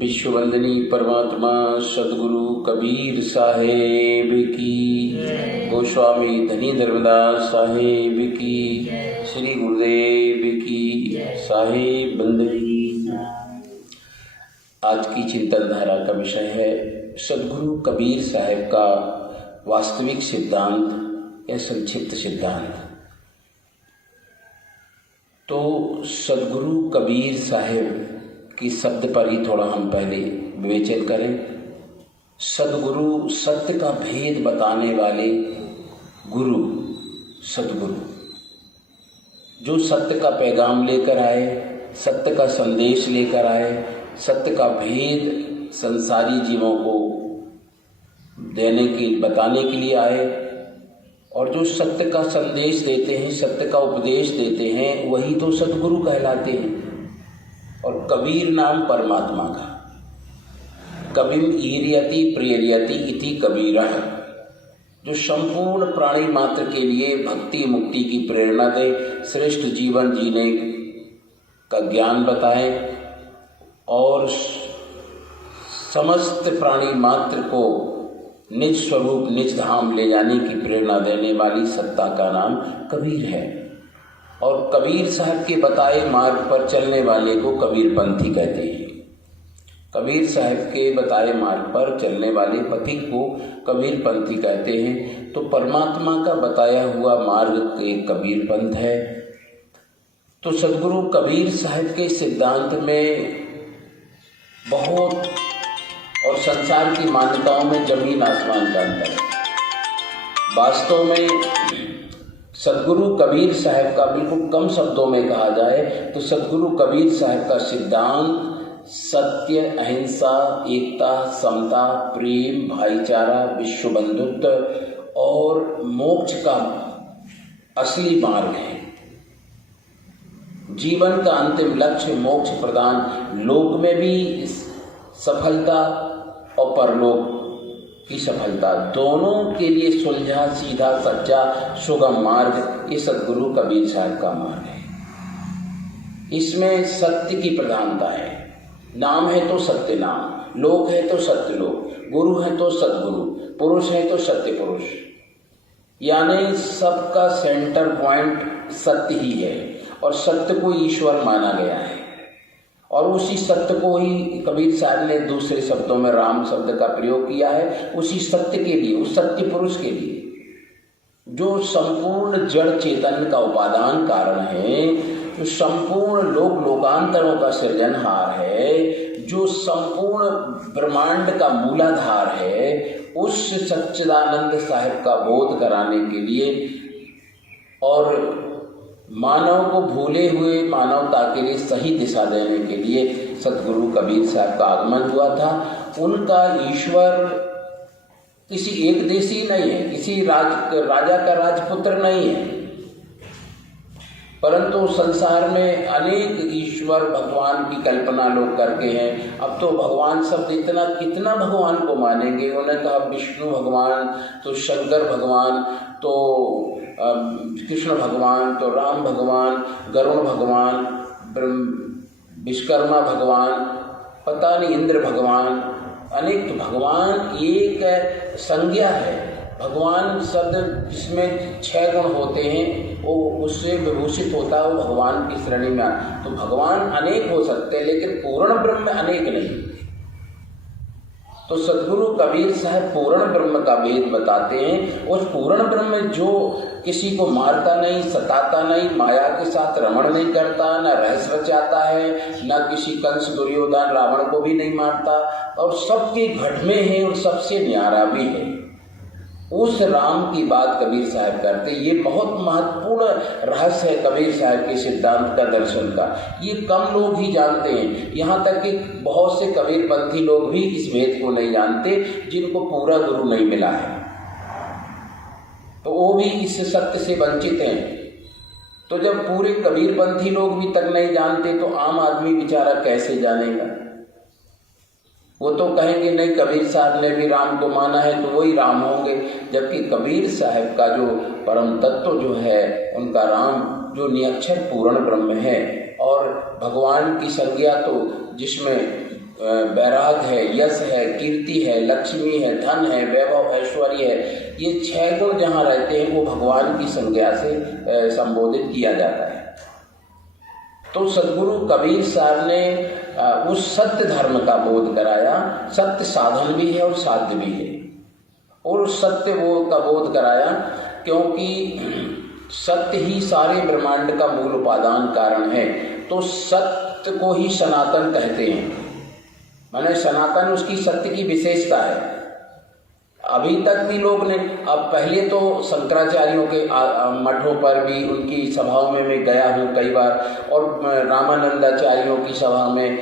विश्ववंदनी परमात्मा सदगुरु कबीर साहेब की, गोस्वामी धनी धर्मदास साहेब की, श्री गुरुदेव की साहेब बंदगी। आज की चिंतन धारा का विषय है सदगुरु कबीर साहेब का वास्तविक सिद्धांत या संक्षिप्त सिद्धांत। तो सदगुरु कबीर साहेब की शब्द पर ही थोड़ा हम पहले विवेचन करें। सदगुरु सत्य का भेद बताने वाले गुरु, सदगुरु जो सत्य का पैगाम लेकर आए, सत्य का संदेश लेकर आए, सत्य का भेद संसारी जीवों को बताने के लिए आए, और जो सत्य का संदेश देते हैं, सत्य का उपदेश देते हैं, वही तो सदगुरु कहलाते हैं। और कबीर नाम परमात्मा का, कबिम ईर्यति प्रेर्यति इति कबीरः, जो संपूर्ण प्राणी मात्र के लिए भक्ति मुक्ति की प्रेरणा दे, श्रेष्ठ जीवन जीने का ज्ञान बताए और समस्त प्राणी मात्र को निज स्वरूप निज धाम ले जाने की प्रेरणा देने वाली सत्ता का नाम कबीर है। और कबीर साहब के बताए मार्ग पर चलने वाले को कबीरपंथी कहते हैं। कबीर साहब के बताए मार्ग पर चलने वाले पथिक को कबीरपंथी कहते हैं। तो परमात्मा का बताया हुआ मार्ग एक कबीरपंथ है। तो सदगुरु कबीर साहब के सिद्धांत में बहुत और संसार की मान्यताओं में जमीन आसमान का अंतर है। वास्तव में सदगुरु कबीर साहब का बिल्कुल कम शब्दों में कहा जाए तो सदगुरु कबीर साहब का सिद्धांत सत्य, अहिंसा, एकता, समता, प्रेम, भाईचारा, विश्व बंधुत्व और मोक्ष का असली मार्ग है। जीवन का अंतिम लक्ष्य मोक्ष प्रदान, लोक में भी सफलता और परलोक की सफलता, दोनों के लिए सुलझा, सीधा, सच्चा, सुगम मार्ग ये सदगुरु कबीर साहब का मार्ग है। इसमें सत्य की प्रधानता है। नाम है तो सत्य नाम, लोक है तो सत्य लोक, गुरु है तो सदगुरु, पुरुष है तो सत्य पुरुष, यानी सबका सेंटर पॉइंट सत्य ही है। और सत्य को ईश्वर माना गया है। और उसी सत्य को ही कबीर साहब ने दूसरे शब्दों में राम शब्द का प्रयोग किया है, उसी सत्य के लिए, उस सत्य पुरुष के लिए जो संपूर्ण जड़ चेतन का उपादान कारण है, जो संपूर्ण लोक लोकांतरों का सृजनहार है, जो संपूर्ण ब्रह्मांड का मूलाधार है, उस सच्चिदानंद साहिब का बोध कराने के लिए और मानव को भूले हुए मानवता के लिए सही दिशा देने के लिए सदगुरु कबीर साहब का आगमन हुआ था। उनका ईश्वर किसी एक देशी नहीं है, किसी राजा का राजपुत्र नहीं है, परंतु संसार में अनेक ईश्वर भगवान की कल्पना लोग करके हैं। अब तो भगवान शब्द इतना कितना भगवान को मानेंगे। उन्होंने कहा विष्णु भगवान, तो शंकर भगवान, तो कृष्ण भगवान, तो राम भगवान, गरुण भगवान, विश्वकर्मा भगवान, पता नहीं इंद्र भगवान, अनेक। तो भगवान एक संज्ञा है। भगवान शब्द जिसमें 6 गुण होते हैं वो उससे विभूषित होता है, वो भगवान की श्रेणी में। तो भगवान अनेक हो सकते हैं लेकिन पूर्ण ब्रह्म अनेक नहीं। तो सदगुरु कबीर साहब पूर्ण ब्रह्म का भेद बताते हैं। उस पूर्ण ब्रह्म जो किसी को मारता नहीं, सताता नहीं, माया के साथ रमण नहीं करता, न रहस्य रचाता है, न किसी कंस दुर्योधन रावण को भी नहीं मारता, और सबके घट में है और सबसे न्यारा भी है, उस राम की बात कबीर साहब करते। ये बहुत महत्वपूर्ण रहस्य है कबीर साहब के सिद्धांत का, दर्शन का। ये कम लोग ही जानते हैं। यहाँ तक कि बहुत से कबीरपंथी लोग भी इस भेद को नहीं जानते, जिनको पूरा गुरु नहीं मिला है, तो वो भी इस सत्य से वंचित हैं। तो जब पूरे कबीरपंथी लोग भी तक नहीं जानते तो आम आदमी बेचारा कैसे जानेगा। वो तो कहेंगे नहीं कबीर साहब ने भी राम को माना है तो वही राम होंगे, जबकि कबीर साहब का जो परम तत्व जो है, उनका राम जो निरक्षर पूर्ण ब्रह्म है, और भगवान की संज्ञा तो जिसमें वैराग है, यश है, कीर्ति है, लक्ष्मी है, धन है, वैभव, ऐश्वर्य है, ये 6 गुण जहाँ रहते हैं वो भगवान की संज्ञा से संबोधित किया जाता है। तो सदगुरु कबीर साहब ने उस सत्य धर्म का बोध कराया। सत्य साधन भी है और साध्य भी है, और उस सत्य वो का बोध कराया, क्योंकि सत्य ही सारे ब्रह्मांड का मूल उपादान कारण है। तो सत्य को ही सनातन कहते हैं, माने सनातन उसकी सत्य की विशेषता है। अभी तक भी लोग ने, अब पहले तो शंकराचार्यों के मठों पर भी, उनकी सभाओं में मैं गया हूँ कई बार, और रामानंदाचार्यों की सभा में,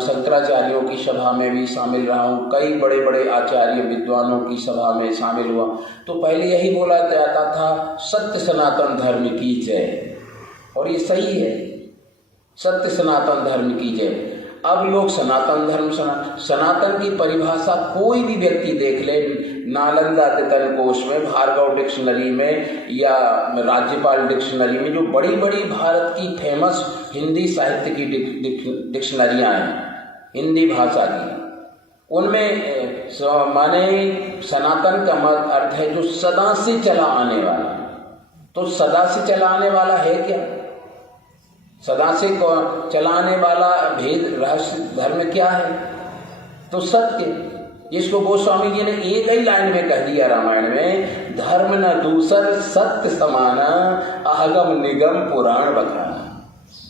शंकराचार्यों की सभा में भी शामिल रहा हूँ, कई बड़े बड़े आचार्य विद्वानों की सभा में शामिल हुआ। तो पहले यही बोला जाता था, सत्य सनातन धर्म की जय, और ये सही है, सत्य सनातन धर्म की जय। अब लोग सनातन धर्म, सनातन की परिभाषा कोई भी व्यक्ति देख ले, नालंदा तितन कोश में, भार्गव डिक्शनरी में, या राज्यपाल डिक्शनरी में, जो बड़ी बड़ी भारत की फेमस हिंदी साहित्य की डिक्शनरियाँ हैं हिंदी भाषा की, उनमें माने सनातन का मत अर्थ है जो सदा से चला आने वाला। तो सदा से चला आने वाला है क्या? सदा से चलाने वाला भेद रहस्य धर्म क्या है? तो सत्य, जिसको गोस्वामी जी ने एक ही लाइन में कह दिया रामायण में, धर्म न दूसर सत्य समाना, अहगम निगम पुराण बखाना।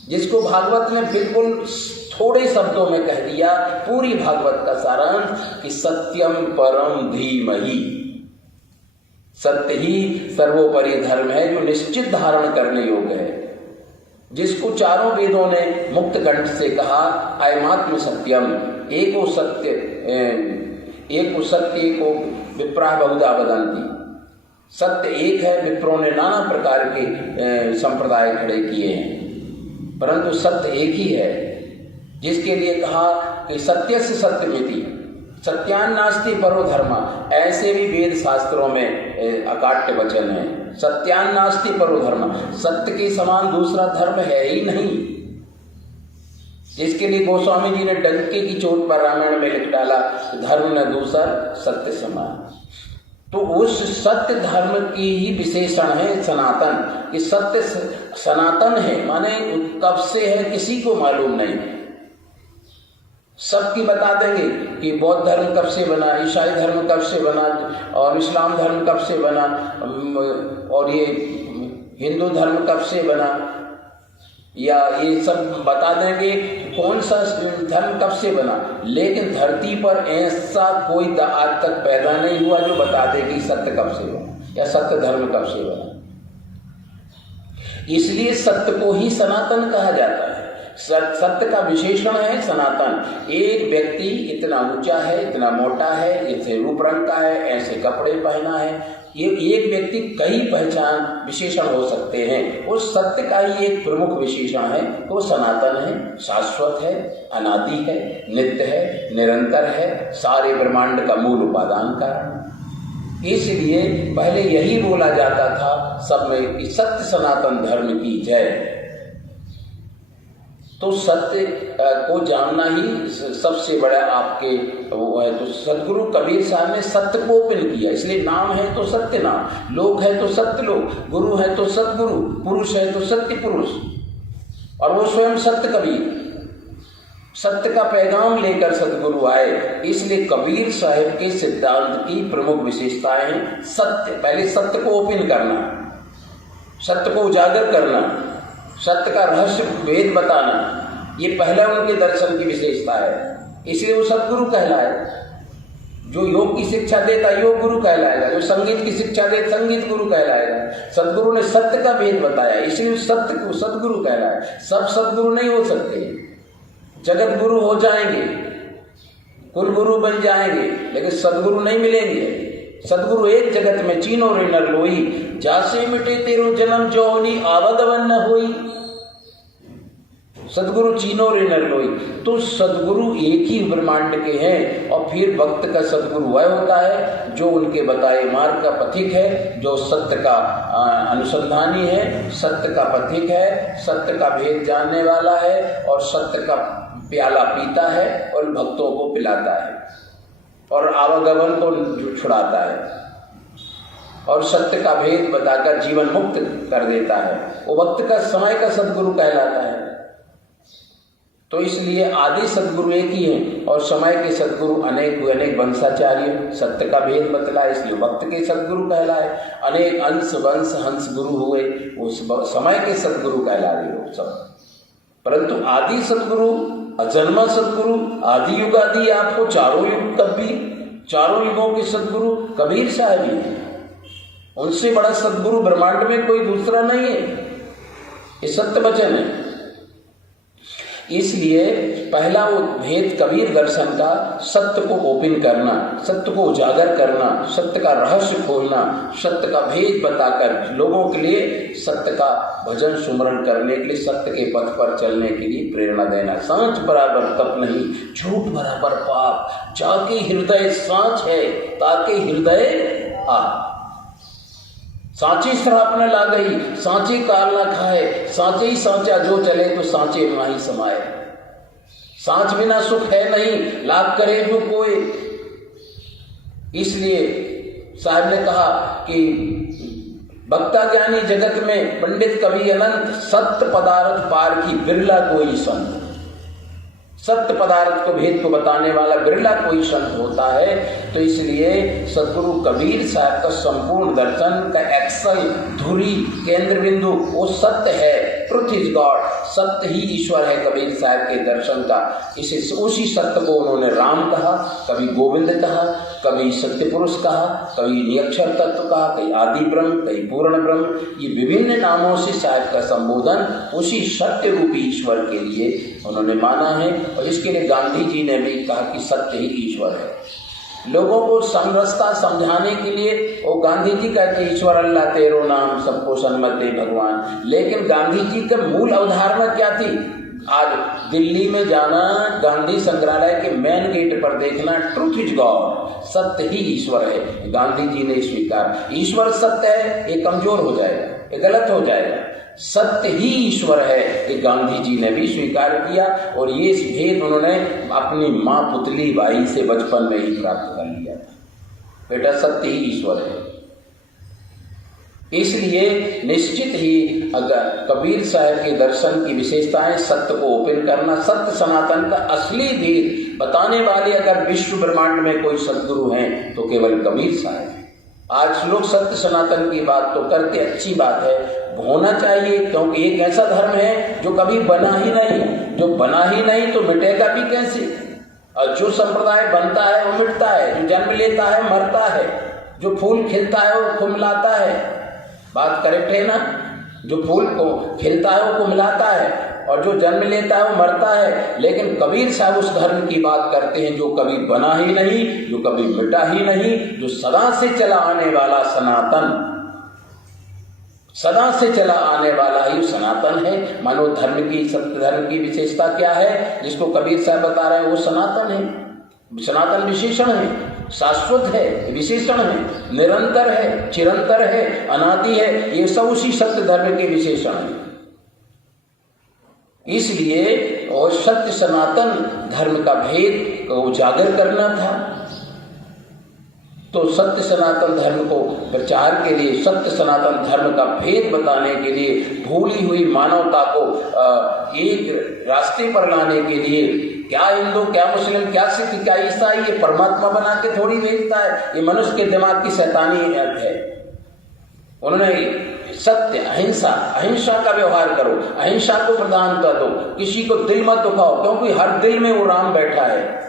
जिसको भागवत में बिल्कुल थोड़े शब्दों में कह दिया पूरी भागवत का सारांश कि सत्यम परम धीमहि, सत्य ही सर्वोपरि धर्म है जो निश्चित धारण करने योग्य है। जिसको चारों वेदों ने मुक्त कंठ से कहा, अयमात्म सत्यम, एको सत्य एको विप्राः बहुधा वदन्ति, सत्य एक है, विप्रों ने नाना प्रकार के संप्रदाय खड़े किए हैं, परंतु सत्य एक ही है। जिसके लिए कहा कि सत्य से सत्यमिति, सत्यान नास्ति परो धर्मा, ऐसे भी वेद शास्त्रों में अकाट्य वचन है, सत्यान नास्ति परो धर्मा, सत्य के समान दूसरा धर्म है ही नहीं। जिसके लिए गोस्वामी जी ने डंके की चोट पर रामायण में लिख डाला, धर्म न दूसर सत्य समान। तो उस सत्य धर्म की ही विशेषण है सनातन, कि सत्य सनातन है, माने कब से है किसी को मालूम नहीं। सबकी बता देंगे कि बौद्ध धर्म कब से बना, ईसाई धर्म कब से बना, और इस्लाम धर्म कब से बना, और ये हिंदू धर्म कब से बना, या ये सब बता देंगे कौन सा धर्म कब से बना। लेकिन धरती पर ऐसा कोई आज तक पैदा नहीं हुआ जो बता दे कि सत्य कब से बना या सत्य धर्म कब से बना। इसलिए सत्य को ही सनातन कहा जाता है। सत्य का विशेषण है सनातन। एक व्यक्ति इतना ऊंचा है, इतना मोटा है, ऐसे रूप रंग का है, ऐसे कपड़े पहना है, ये एक व्यक्ति कई पहचान विशेषण हो सकते हैं। उस सत्य का ही एक प्रमुख विशेषण है, वो सनातन है, शाश्वत है, अनादि है, नित्य है, निरंतर है, सारे ब्रह्मांड का मूल उपादान कारण। इसलिए पहले यही बोला जाता था सब में कि सत्य सनातन धर्म की जय। तो सत्य को जानना ही सबसे बड़ा आपके वो है। तो सदगुरु कबीर साहब ने सत्य को ओपन किया, इसलिए नाम है तो सत्य नाम, लोक है तो सत्य लोक, गुरु है तो सतगुरु, पुरुष है तो सत्य पुरुष, और वो स्वयं सत्य कबीर, सत्य का पैगाम लेकर सदगुरु आए। इसलिए कबीर साहब के सिद्धांत की प्रमुख विशेषताएं हैं सत्य। पहले सत्य को ओपन करना, सत्य को उजागर करना, सत्य का रहस्य वेद बताना, ये पहला उनके दर्शन की विशेषता है। इसलिए वो सदगुरु कहलाए। जो योग की शिक्षा देता योग गुरु कहलाएगा, जो संगीत की शिक्षा दे संगीत गुरु कहलाएगा। सदगुरु ने सत्य का भेद बताया, इसलिए सत्य को सदगुरु कहलाए। सब सदगुरु नहीं हो सकते, जगत गुरु हो जाएंगे, कुल गुरु बन जाएंगे, लेकिन सदगुरु नहीं मिलेंगे। सदगुरु एक जगत में चीनो रे नर लोई, जासे मिटे तेरो जन्म जौनी आवद वन न होई। सदगुरु चीनो रे नर लोई। तो सदगुरु एक ही ब्रह्मांड के हैं। और फिर भक्त का सदगुरु वह होता है जो उनके बताए मार्ग का पथिक है, जो सत्य का अनुसंधानी है, सत्य का पथिक है, सत्य का भेद जानने वाला है, और सत्य का प्याला पीता है और भक्तों को पिलाता है और आवागमन को छुड़ाता है और सत्य का भेद बताकर जीवन मुक्त कर देता है। वो वक्त का समय का सदगुरु कहलाता है। तो इसलिए आदि सदगुरु एक ही है और समय के सदगुरु अनेक हुए, अनेक वंशाचार्य। सत्य का भेद बतलाए इसलिए वक्त के सदगुरु कहलाए। अनेक अंश वंश हंस गुरु हुए, उस समय के सदगुरु कहला रहे लोग सब। परंतु आदि सदगुरु, अजन्मा सदगुरु, आदि युग आदि आपको चारों युग, तब भी चारों युगों के सदगुरु कबीर साहब ही हैं। उनसे बड़ा सदगुरु ब्रह्मांड में कोई दूसरा नहीं है। ये सत्य वचन है। इसलिए पहला वो भेद कबीर दर्शन का सत्य को ओपन करना, सत्य को उजागर करना, सत्य का रहस्य खोलना, सत्य का भेद बताकर लोगों के लिए सत्य का भजन सुमरण करने के लिए, सत्य के पथ पर चलने के लिए प्रेरणा देना। सांच बराबर तप नहीं, झूठ बराबर पाप, जाके हृदय सांच है ताके हृदय आ। सांची श्राप न ला गई, सांचे काल न खाए, सांचे ही सांचा जो चले तो सांचे माही समाए। सांच बिना सुख है नहीं, लाभ करे जो कोई। इसलिए साहब ने कहा कि भक्ता ज्ञानी जगत में पंडित कवि अनंत, सत्य पदार्थ पार की बिरला कोई संत। सत्य पदार्थ को भेद को बताने वाला बिरला कोई संत होता है। तो इसलिए सदगुरु कबीर साहब का संपूर्ण दर्शन का एक्सल धुरी केंद्र बिंदु वो सत्य है। ट्रुथ इज गॉड, सत्य ही ईश्वर है कबीर साहब के दर्शन का। इसे उसी सत्य को उन्होंने राम कहा, कभी गोविंद कहा, कभी सत्य पुरुष कहा, कभी निरक्षर तत्व कहा, कहीं आदि ब्रह्म, कहीं पूर्ण ब्रह्म। ये विभिन्न नामों से साहब का संबोधन उसी सत्य रूपी ईश्वर के लिए उन्होंने माना है। और इसके लिए गांधी जी ने भी कहा कि सत्य ही ईश्वर है। लोगों को समरसता समझाने के लिए वो गांधी जी कहते ईश्वर अल्लाह तेरो नाम सबको सन्मत दे भगवान। लेकिन गांधी जी का मूल अवधारणा क्या थी? आज दिल्ली में जाना, गांधी संग्रहालय के मेन गेट पर देखना, ट्रुथ इज गॉड, सत्य ही ईश्वर है। गांधी जी ने स्वीकार, ईश्वर सत्य है ये कमजोर हो जाएगा, ये गलत हो जाएगा। सत्य ही ईश्वर है ये गांधी जी ने भी स्वीकार किया। और ये भेद उन्होंने अपनी माँ पुतली बाई से बचपन में ही प्राप्त कर लिया था। बेटा सत्य ही ईश्वर है। इसलिए निश्चित ही अगर कबीर साहब के दर्शन की विशेषताएं, सत्य को ओपन करना, सत्य सनातन का असली भेद बताने वाले अगर विश्व ब्रह्मांड में कोई सदगुरु हैं तो केवल कबीर साहब हैं। आज लोग सत्य सनातन की बात तो करते, अच्छी बात है, होना चाहिए, क्योंकि एक ऐसा धर्म है जो कभी बना ही नहीं। जो बना ही नहीं तो मिटेगा भी कैसे? और जो संप्रदाय बनता है वो मिटता है, जो जन्म लेता है मरता है, जो फूल खिलता है वो कुम्हलाता है। बात करेक्ट है ना? जो फूल को खिलता है वो कुम्हलाता है और जो जन्म लेता है वो मरता है। लेकिन कबीर साहब उस धर्म की बात करते हैं जो कभी बना ही नहीं, जो कभी मिटा ही नहीं, जो सदा से चला आने वाला सनातन, सदा से चला आने वाला ही सनातन है। मानो धर्म की, सत्य धर्म की विशेषता क्या है जिसको कबीर साहब बता रहे हैं? वो सनातन है। सनातन विशेषण है, शाश्वत है, विशेषण है, निरंतर है, चिरंतर है, अनादि है। ये सब उसी सत्य धर्म के विशेषण है। इसलिए और सत्य सनातन धर्म का भेद को उजागर करना था। तो सत्य सनातन धर्म को प्रचार के लिए, सत्य सनातन धर्म का भेद बताने के लिए, भूली हुई मानवता को एक रास्ते पर लाने के लिए, क्या हिंदू, क्या मुस्लिम, क्या सिख, क्या ईसाई, ये परमात्मा बना के थोड़ी भेजता है। ये मनुष्य के दिमाग की शैतानी है। उन्होंने सत्य, अहिंसा, अहिंसा का व्यवहार करो, अहिंसा को प्रधानता दो, किसी को दिल मत दुखाओ, क्योंकि हर दिल में वो राम बैठा है,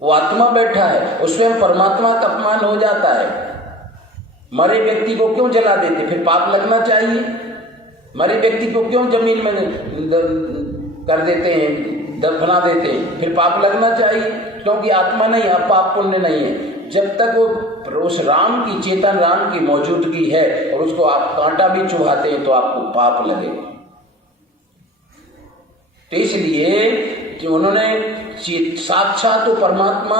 वो आत्मा बैठा है, उसमें परमात्मा का अपमान हो जाता है। मरे व्यक्ति को क्यों जला देते? फिर पाप लगना चाहिए। मरे व्यक्ति को क्यों जमीन में कर देते हैं, दफना देते हैं? फिर पाप लगना चाहिए, क्योंकि आत्मा नहीं, अब पाप पुण्य नहीं है। जब तक वो उस राम की, चेतन राम की मौजूदगी है और उसको आप कांटा भी चुभाते हैं तो आपको पाप लगेगा। तो इसलिए जो उन्होंने साक्षात तो परमात्मा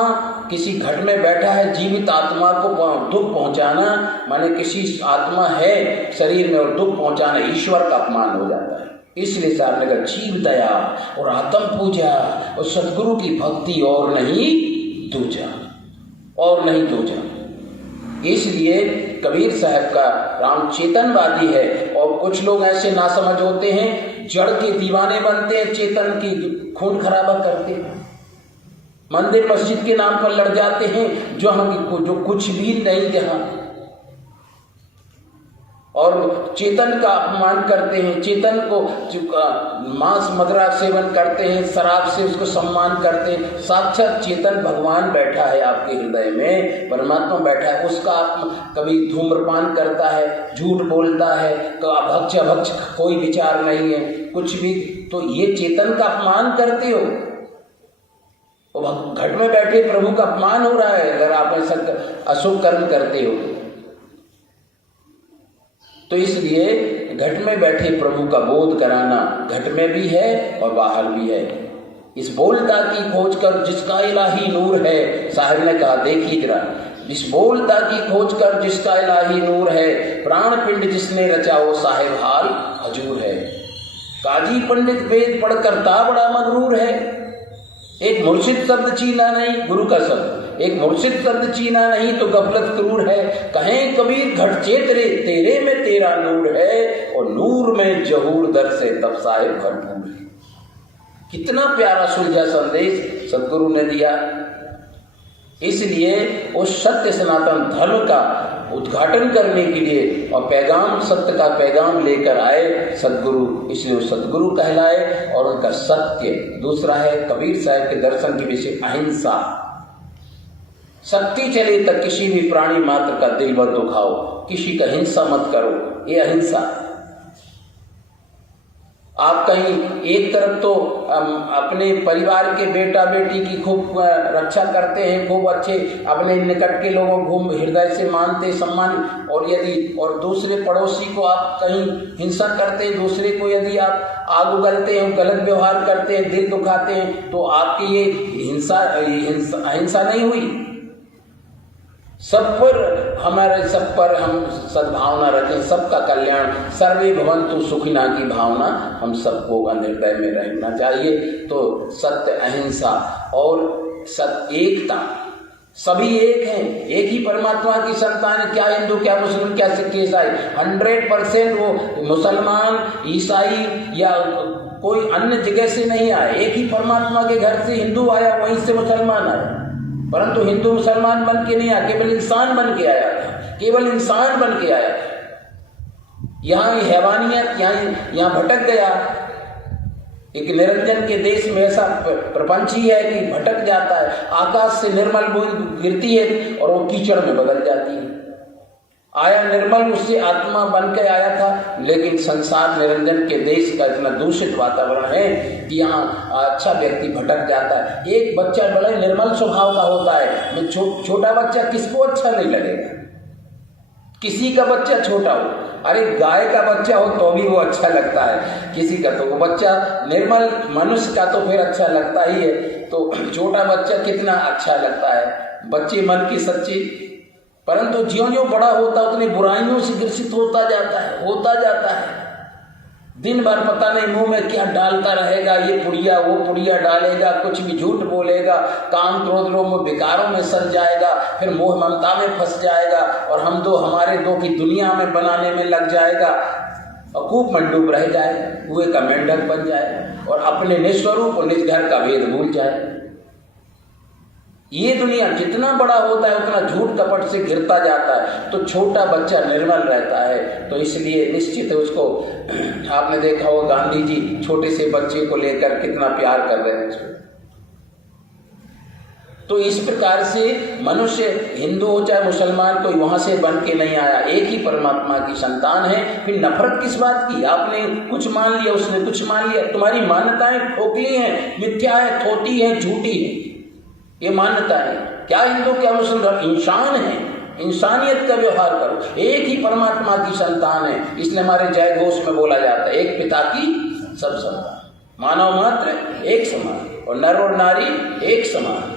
किसी घट में बैठा है, जीवित आत्मा को दुख पहुंचाना, माने किसी आत्मा है शरीर में और दुख पहुंचाना ईश्वर का अपमान हो जाता है। इसलिए साहब ने कहा जीव दया और आत्म पूजा और सतगुरु की भक्ति और नहीं दूजा, और नहीं दूजा। इसलिए कबीर साहब का राम चेतनवादी है, और कुछ लोग ऐसे नासमझ होते हैं, जड़ के दीवाने बनते हैं, चेतन की खून खराबा करते हैं, मंदिर मस्जिद के नाम पर लड़ जाते हैं, जो कुछ भी नहीं जहाँ, और चेतन का अपमान करते हैं, चेतन को मांस मदिरा सेवन करते हैं, शराब से उसको सम्मान करते हैं। साक्षात चेतन भगवान बैठा है आपके हृदय में, परमात्मा बैठा है, उसका आप कभी धूम्रपान करता है, झूठ बोलता है, भक्ष अभक्ष कोई विचार नहीं है कुछ भी, तो ये चेतन का अपमान करते हो। घट में बैठे प्रभु का अपमान हो रहा है अगर आप ऐसा अशुभ कर्म करते हो। तो इसलिए घट में बैठे प्रभु का बोध कराना घट में भी है और बाहर भी है। इस बोलता की खोज कर जिसका इलाही नूर है, साहब ने कहा देखिए जरा, इस बोलता की खोज कर जिसका इलाही नूर है, प्राण पिंड जिसने रचा वो साहिब हाल हजूर है। काजी पंडित वेद पढ़कर ता बड़ा मगरूर है, एक मुर्शिद शब्द चीना नहीं, गुरु का शब्द, एक मुर्शिद शब्द चीना नहीं तो गफलत क्रूर है। कहें कबीर घट चेतरे तेरे में तेरा नूर है, और नूर में जहूर दर से तब साहिब भरपूर है। कितना प्यारा सुलझा संदेश सदगुरु ने दिया। इसलिए उस सत्य सनातन धर्म का उद्घाटन करने के लिए और पैगाम, सत्य का पैगाम लेकर आए सदगुरु, इसलिए वो सदगुरु कहलाए। और उनका सत्य दूसरा है कबीर साहब के दर्शन के विषय अहिंसा। शक्ति चले तक किसी भी प्राणी मात्र का दिल मत दुखाओ, किसी का हिंसा मत करो, ये अहिंसा। आप कहीं एक तरफ तो अपने परिवार के बेटा बेटी की खूब रक्षा करते हैं, खूब अच्छे अपने निकट के लोगों को हृदय से मानते सम्मान, और दूसरे पड़ोसी को आप कहीं हिंसा करते हैं, दूसरे को यदि आप आग उगलते हैं, गलत व्यवहार करते हैं, दिल दुखाते हैं, तो आपकी ये अहिंसा नहीं हुई। सब पर हम सद्भावना रखें, सबका कल्याण, सर्वे भवन्तु सुखिना की भावना हम सबको हृदय में रहना चाहिए। तो सत्य, अहिंसा और एकता, सभी एक हैं, एक ही परमात्मा की संतान है। क्या हिंदू, क्या मुस्लिम, क्या सिख, ईसाई, 100% वो मुसलमान, ईसाई या कोई अन्य जगह से नहीं आए, एक ही परमात्मा के घर से हिंदू आया, वहीं से मुसलमान आया। परंतु हिंदू मुसलमान बन के नहीं आया, केवल इंसान बन के आया, केवल इंसान बन के आया। यहाँ हैवानियत, यहाँ भटक गया। एक निरंजन के देश में ऐसा प्रपंच ही है कि भटक जाता है, आकाश से निर्मल बूंद गिरती है और वो कीचड़ में बदल जाती है। आया निर्मल, उससे आत्मा बन के आया था, लेकिन संसार निरंजन के देश का इतना दूषित वातावरण है कि यहाँ अच्छा व्यक्ति भटक जाता है। एक बच्चा बड़े निर्मल स्वभाव का होता है, छोटा बच्चा किसको अच्छा नहीं लगेगा, किसी का बच्चा छोटा हो, अरे गाय का बच्चा हो तो भी वो अच्छा लगता है, किसी का तो वो बच्चा निर्मल मनुष्य का तो फिर अच्छा लगता ही है, तो छोटा बच्चा कितना अच्छा लगता है। बच्चे मन की सच्ची, परंतु ज्यों-ज्यों बड़ा होता उतनी बुराइयों से ग्रसित होता जाता है। दिन भर पता नहीं मुंह में क्या डालता रहेगा, ये पुड़िया वो पुड़िया डालेगा, कुछ भी झूठ बोलेगा, काम क्रोध लोभ विकारों में सर जाएगा, फिर मोह ममता में फंस जाएगा, और हम दो हमारे दो की दुनिया में बनाने में लग जाएगा, और खूब मंडूब रह जाए, कुएं का मेंढक बन जाए, और अपने निस्वरूप और निज घर का भेद भूल जाए। ये दुनिया जितना बड़ा होता है उतना झूठ कपट से घिरता जाता है, तो छोटा बच्चा निर्मल रहता है। तो इसलिए निश्चित है उसको, आपने देखा हो गांधी जी छोटे से बच्चे को लेकर कितना प्यार कर रहे थे। तो इस प्रकार से मनुष्य हिंदू हो चाहे मुसलमान, कोई वहां से बन के नहीं आया, एक ही परमात्मा की संतान है। फिर नफरत किस बात की? आपने कुछ मान लिया, उसने कुछ मान लिया, तुम्हारी मान्यताएं खोखली हैं, मिथ्या है, खोटी है, झूठी है, ये मान्यता है। क्या हिंदू क्या मुसलमान, इंसान है, इंसानियत का व्यवहार करो। एक ही परमात्मा की संतान है, इसलिए हमारे जय घोष में बोला जाता है, एक पिता की सब संतान, मानव मात्र एक समान, और नर और नारी एक समान।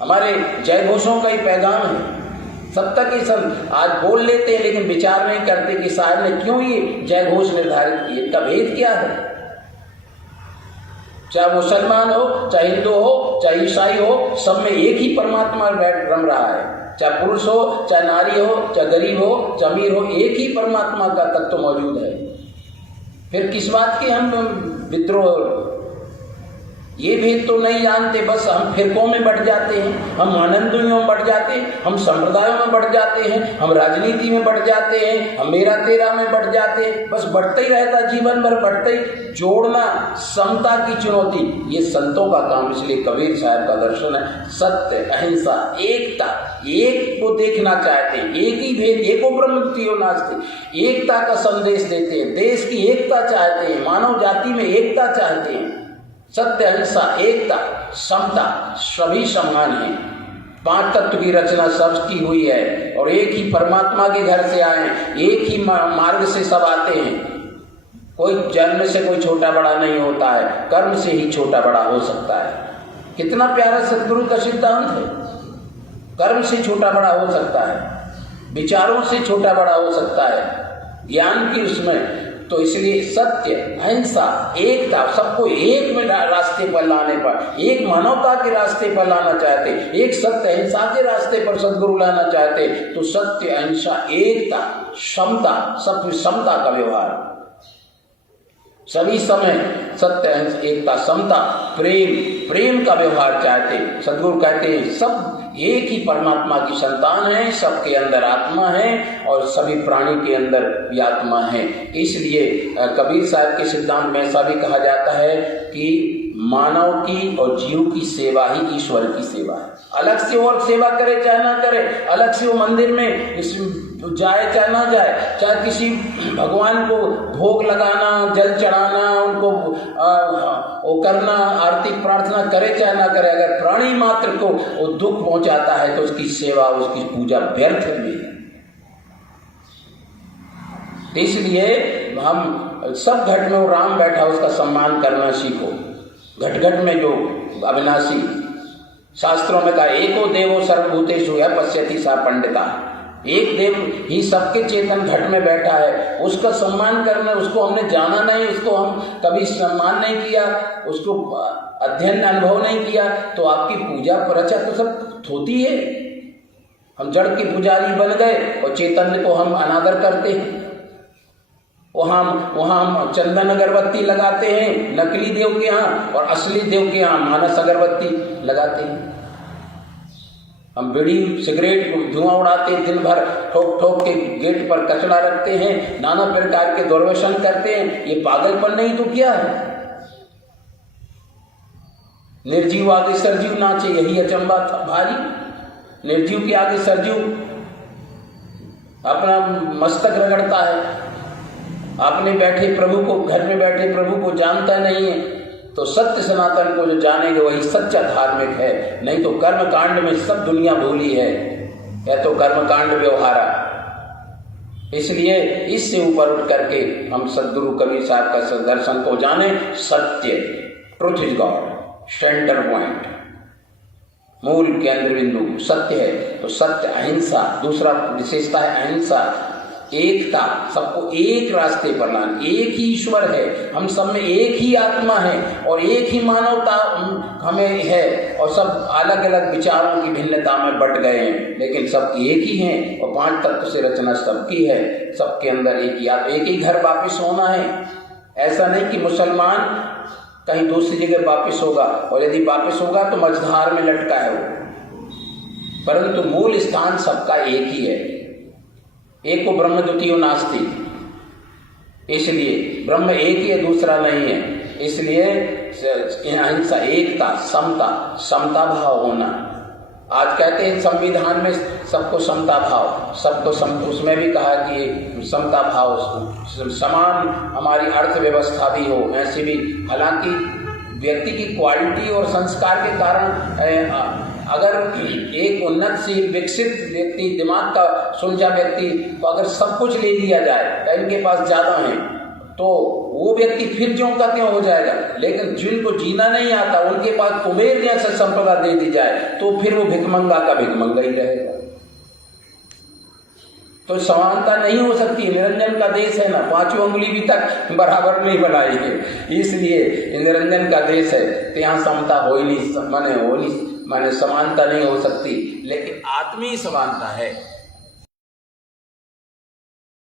हमारे जय घोषों का ही पैगाम है। सत्ता के संत आज बोल लेते हैं लेकिन विचार नहीं करते कि साहब ने क्यों ये जय घोष निर्धारित किए, इनका भेद क्या है। चाहे मुसलमान हो, चाहे हिंदू हो, चाहे ईसाई हो, सब में एक ही परमात्मा रम रहा है। चाहे पुरुष हो, चाहे नारी हो, चाहे गरीब हो, चाहे अमीर हो, एक ही परमात्मा का तत्व मौजूद है। फिर किस बात की हम विद्रोह, ये भेद तो नहीं जानते, बस हम फिरकों में बढ़ जाते हैं, हम आनंदों में बढ़ जाते हैं, हम संप्रदायों में बढ़ जाते हैं, हम राजनीति में बढ़ जाते हैं, हम मेरा तेरा में बढ़ जाते हैं, बस बढ़ते ही रहता जीवन भर, बढ़ते ही। जोड़ना, समता की चुनौती, ये संतों का काम। इसलिए कबीर साहब का दर्शन है सत्य, अहिंसा, एकता। एक को देखना चाहते हैं, एक ही भेद, एको ब्रह्म द्वितीयो नास्ति, एकता का संदेश देते हैं, देश की एकता चाहते हैं, मानव जाति में एकता चाहते हैं। सत्य, अहिंसा, एकता, समता, सभी समान हैं। 5 तत्व की रचना सबकी हुई है और एक ही परमात्मा के घर से आए, एक ही मार्ग से सब आते हैं। कोई जन्म से कोई छोटा बड़ा नहीं होता है, कर्म से ही छोटा बड़ा हो सकता है। कितना प्यारा सदगुरु का सिद्धांत है। कर्म से छोटा बड़ा हो सकता है, विचारों से छोटा बड़ा हो सकता है, ज्ञान की उसमें। तो इसलिए सत्य, अहिंसा, एकता, सबको एक में रास्ते पर लाने पर, एक मानवता के रास्ते पर लाना चाहते, एक सत्य अहिंसा के रास्ते पर सदगुरु लाना चाहते। तो सत्य, अहिंसा, एकता, समता, सब समता का व्यवहार सभी समय, सत्य, अहिंसा, एकता, समता, प्रेम का व्यवहार चाहते। सदगुरु कहते हैं सब एक ही परमात्मा की संतान है, सबके अंदर आत्मा है और सभी प्राणी के अंदर भी आत्मा है। इसलिए कबीर साहब के सिद्धांत में ऐसा भी कहा जाता है कि मानव की और जीव की सेवा ही ईश्वर की सेवा है। अलग से और सेवा करे चाहे ना करे, अलग से वो मंदिर में जाए चाहे ना जाए, चाहे किसी भगवान को भोग लगाना, जल चढ़ाना, उनको वो करना, आरती प्रार्थना करे चाहे ना करे, अगर प्राणी मात्र को वो दुख पहुंचाता है तो उसकी सेवा, उसकी पूजा व्यर्थ में है। इसलिए हम सब घट में वो राम बैठा, उसका सम्मान करना सीखो। घट घट में जो अविनाशी, शास्त्रों में कहा एको देवो सर्वभूतेषु यः पश्यति सा पंडिता। एक देव ही सबके चेतन घट में बैठा है, उसका सम्मान करना। उसको हमने जाना नहीं, उसको हम कभी सम्मान नहीं किया, उसको अध्ययन अनुभव नहीं किया, तो आपकी पूजा प्रचा तो सब होती है। हम जड़ के पुजारी बन गए और चैतन्य को हम अनादर करते हैं। वहाँ हम चंदन अगरबत्ती लगाते हैं नकली देव के यहाँ, और असली देव के यहाँ मानस अगरबत्ती लगाते हैं। हम बीड़ी सिगरेट धुआं उड़ाते हैं, दिन भर ठोक ठोक के गेट पर कचरा रखते हैं, नाना प्रकार के दुर्व्यसन करते हैं। ये पागलपन नहीं तो क्या है? निर्जीव आगे सरजीव नाचे, यही अचंबा था भारी। निर्जीव के आगे सरजीव अपना मस्तक रगड़ता है, अपने बैठे प्रभु को, घर में बैठे प्रभु को जानता नहीं है। तो सत्य सनातन को जो जानेंगे वही सच्चा धार्मिक है, नहीं तो कर्म कांड में सब दुनिया भूली है, या तो कर्म कांड व्यवहारा। इसलिए इससे ऊपर उठ करके हम सदगुरु कबीर साहब का दर्शन को जाने। सत्य, truth is God, centre point, मूल केंद्र बिंदु सत्य है। तो सत्य, अहिंसा, दूसरा विशेषता है अहिंसा, एकता, सबको एक रास्ते पर लाना। एक ही ईश्वर है, हम सब में एक ही आत्मा है और एक ही मानवता हमें है, और सब अलग अलग विचारों की भिन्नता में बट गए हैं, लेकिन सब एक ही हैं। और 5 तत्व से रचना सबकी है, सबके अंदर एक ही घर वापिस होना है। ऐसा नहीं कि मुसलमान कहीं दूसरी जगह वापिस होगा, और यदि वापिस होगा तो मझधार में लटका है वो, परंतु मूल स्थान सबका एक ही है। एको ब्रह्म द्वितीयो नास्ति, इसलिए ब्रह्म एक ही है, दूसरा नहीं है। इसलिए अहिंसा, एकता, समता, समता भाव होना। आज कहते हैं संविधान में सबको समता भाव, सबको उसमें भी कहा कि समता भाव, समान हमारी अर्थव्यवस्था भी हो, ऐसे भी। हालांकि व्यक्ति की क्वालिटी और संस्कार के कारण अगर एक उन्नतशील विकसित व्यक्ति, दिमाग का सुलझा व्यक्ति, तो अगर सब कुछ ले लिया जाए, इनके पास ज़्यादा है, तो वो व्यक्ति फिर ज्यों का त्यों हो जाएगा। लेकिन जिनको जीना नहीं आता, उनके पास कुबेर जैसा संपदा दे दी जाए, तो फिर वो भिखमंगा का भिखमंगा ही रहेगा। तो समानता नहीं हो सकती। निरंजन का देश है ना, 5 उंगली भी तक बराबर नहीं बनाई है, इसलिए निरंजन का देश है तो यहाँ समता हो ही नहीं, माने समानता नहीं हो सकती। लेकिन आत्मीय समानता है।